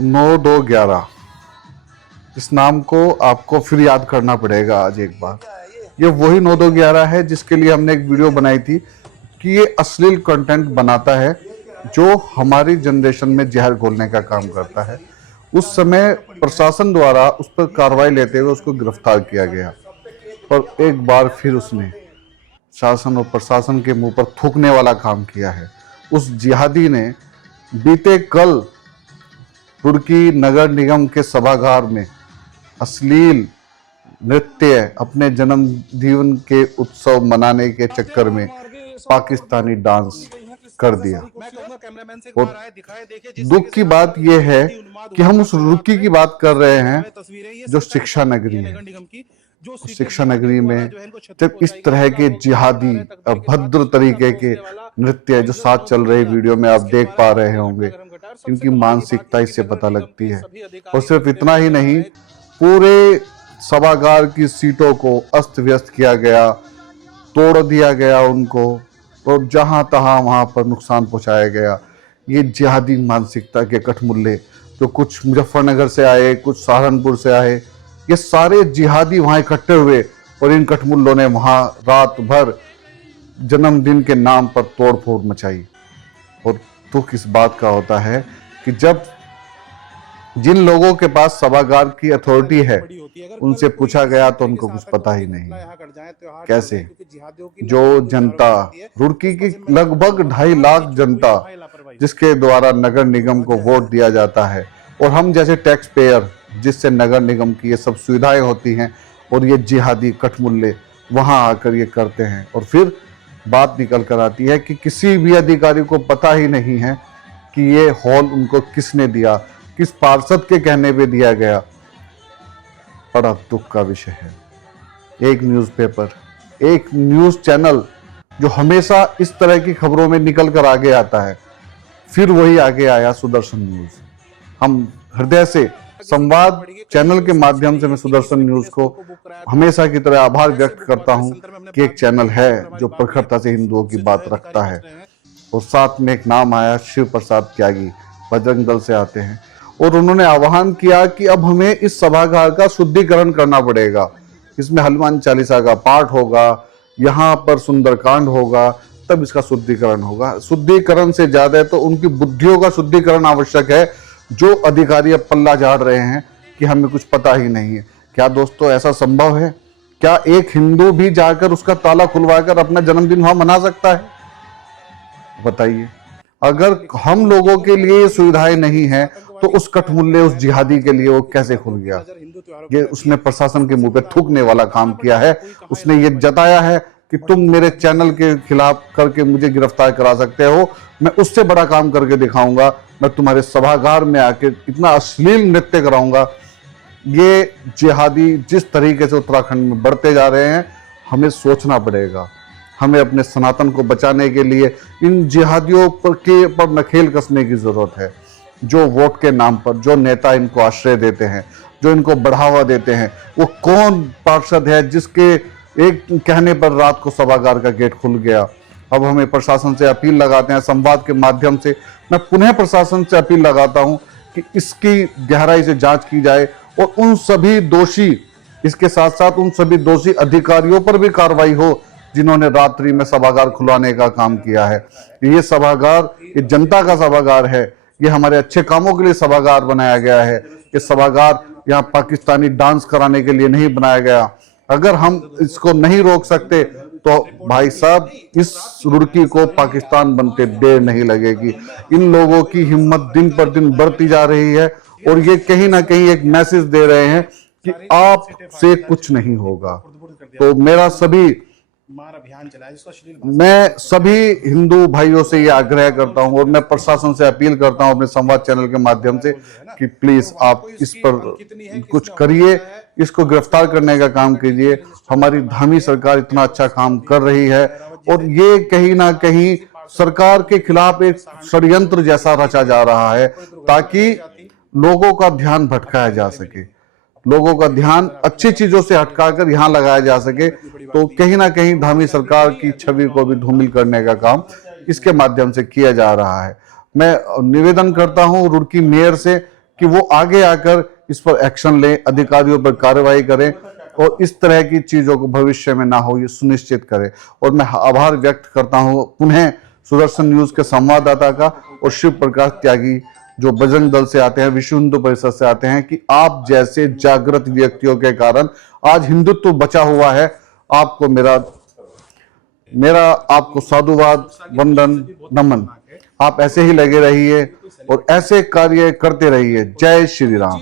9211 इस नाम को आपको फिर याद करना पड़ेगा आज एक बार। ये वही 9211 है जिसके लिए हमने एक वीडियो बनाई थी कि ये अश्लील कंटेंट बनाता है जो हमारी जनरेशन में जहर घोलने का काम करता है। उस समय प्रशासन द्वारा उस पर कार्रवाई लेते हुए उसको गिरफ्तार किया गया, पर एक बार फिर उसने शासन और प्रशासन के मुंह पर थूकने वाला काम किया है। उस जिहादी ने बीते कल रुड़की नगर निगम के सभागार में अश्लील नृत्य अपने जन्मदिन के उत्सव मनाने के चक्कर में पाकिस्तानी डांस कर दिया। और दुख की बात यह है कि हम उस रुड़की की बात कर रहे हैं जो शिक्षा नगरी है। शिक्षा नगरी में जब इस तरह के जिहादी अभद्र तरीके के नृत्य जो साथ चल रहे वीडियो में आप देख पा रहे होंगे, इनकी मानसिकता इससे पता लगती है। और सिर्फ इतना ही नहीं, पूरे सभागार की सीटों को अस्त व्यस्त किया गया, तोड़ दिया गया उनको, और जहां तहां वहां पर नुकसान पहुंचाया गया। ये जिहादी मानसिकता के कठमुल्ले जो कुछ मुजफ्फरनगर से आए, कुछ सहारनपुर से आए, ये सारे जिहादी वहां इकट्ठे हुए और इन कठमुल्लों ने वहां रात भर जन्मदिन के नाम पर तोड़फोड़ मचाई। और दुख इस बात का होता है कि जब जिन लोगों के पास सभागार की अथॉरिटी है उनसे पूछा गया तो उनको कुछ पता ही नहीं। कैसे जो जनता, रुड़की की लगभग 2.5 लाख जनता जिसके द्वारा नगर निगम को वोट दिया जाता है, और हम जैसे टैक्स पेयर जिससे नगर निगम की ये सब सुविधाएं होती हैं, और ये जिहादी कठमुल्ले वहां आकर ये करते हैं। और फिर बात निकल कर आती है कि किसी भी अधिकारी को पता ही नहीं है कि ये हॉल उनको किसने दिया, किस पार्षद के कहने पे दिया गया। बड़ा दुख का विषय है। एक न्यूज़पेपर, एक न्यूज़ चैनल जो हमेशा इस तरह की खबरों में निकल कर आगे आता है, फिर वही आगे आया सुदर्शन न्यूज़। हम हृदय से संवाद चैनल के माध्यम से मैं सुदर्शन न्यूज़ को हमेशा की तरह आभार व्यक्त करता हूं कि एक चैनल है जो प्रखरता से हिंदुओं की बात रखता है। और साथ में एक नाम आया, शिव प्रसाद त्यागी, बजरंग दल से आते हैं, और उन्होंने आह्वान किया कि अब हमें इस सभागार का शुद्धिकरण करना पड़ेगा। इसमें हनुमान चालीसा का पाठ होगा, यहाँ पर सुंदरकांड होगा, तब इसका शुद्धिकरण होगा। शुद्धिकरण से ज्यादा तो उनकी बुद्धियों का शुद्धिकरण आवश्यक है, जो अधिकारी अब पल्ला झाड़ रहे हैं कि हमें कुछ पता ही नहीं है। क्या दोस्तों ऐसा संभव है? क्या एक हिंदू भी जाकर उसका ताला खुलवाकर अपना जन्मदिन वहां मना सकता है? बताइए। अगर हम लोगों के लिए ये सुविधाएं नहीं है तो उस कठमुल्ले, उस जिहादी के लिए वो कैसे खुल गया? ये उसने प्रशासन के मुंह पे थूकने वाला काम किया है। उसने ये जताया है कि तुम मेरे चैनल के खिलाफ करके मुझे गिरफ्तार करा सकते हो, मैं उससे बड़ा काम करके दिखाऊंगा, मैं तुम्हारे सभागार में आके इतना अश्लील नृत्य कराऊंगा। ये जिहादी जिस तरीके से उत्तराखंड में बढ़ते जा रहे हैं, हमें सोचना पड़ेगा। हमें अपने सनातन को बचाने के लिए इन जिहादियों पर नखेल कसने की जरूरत है। जो वोट के नाम पर जो नेता इनको आश्रय देते हैं, जो इनको बढ़ावा देते हैं, वो कौन पार्षद है जिसके एक कहने पर रात को सभागार का गेट खुल गया? अब हमें प्रशासन से अपील लगाते हैं, संवाद के माध्यम से मैं पुनः प्रशासन से अपील लगाता हूं कि इसकी गहराई से जांच की जाए और उन सभी दोषी, इसके साथ साथ उन सभी दोषी अधिकारियों पर भी कार्रवाई हो जिन्होंने रात्रि में सभागार खुलवाने का काम किया है। ये सभागार, ये जनता का सभागार है, ये हमारे अच्छे कामों के लिए सभागार बनाया गया है। ये सभागार यहाँ पाकिस्तानी डांस कराने के लिए नहीं बनाया गया। अगर हम इसको नहीं रोक सकते तो भाई साहब, इस रुड़की को पाकिस्तान बनते देर नहीं लगेगी। इन लोगों की हिम्मत दिन पर दिन बढ़ती जा रही है और ये कहीं ना कहीं एक मैसेज दे रहे हैं कि आप से कुछ नहीं होगा। तो मेरा सभी, मैं सभी हिंदू भाइयों से ये आग्रह करता हूं और मैं प्रशासन से अपील करता हूं अपने संवाद चैनल के माध्यम से कि प्लीज आप इस पर कुछ करिए, इसको गिरफ्तार करने का काम कीजिए। हमारी धामी सरकार इतना अच्छा काम कर रही है और ये कहीं ना कहीं सरकार के खिलाफ एक षड्यंत्र जैसा रचा जा रहा है ताकि लोगों का ध्यान भटकाया जा सके, लोगों का ध्यान अच्छी चीजों से हटकाकर यहाँ लगाया जा सके। तो कहीं ना कहीं धामी सरकार की छवि को भी धूमिल करने का काम इसके माध्यम से किया जा रहा है। मैं निवेदन करता हूँ रुड़की मेयर से कि वो आगे आकर इस पर एक्शन लें, अधिकारियों पर कार्रवाई करें और इस तरह की चीजों को भविष्य में ना हो ये सुनिश्चित करें। और मैं आभार व्यक्त करता हूं पुनः सुदर्शन न्यूज के संवाददाता का और शिव प्रकाश त्यागी जो बजरंग दल से आते हैं, विश्व हिंदू परिषद से आते हैं, कि आप जैसे जागृत व्यक्तियों के कारण आज हिंदुत्व बचा हुआ है। आपको मेरा आपको साधुवाद, वंदन, नमन। आप ऐसे ही लगे रहिए और ऐसे कार्य करते रहिए। जय श्री राम।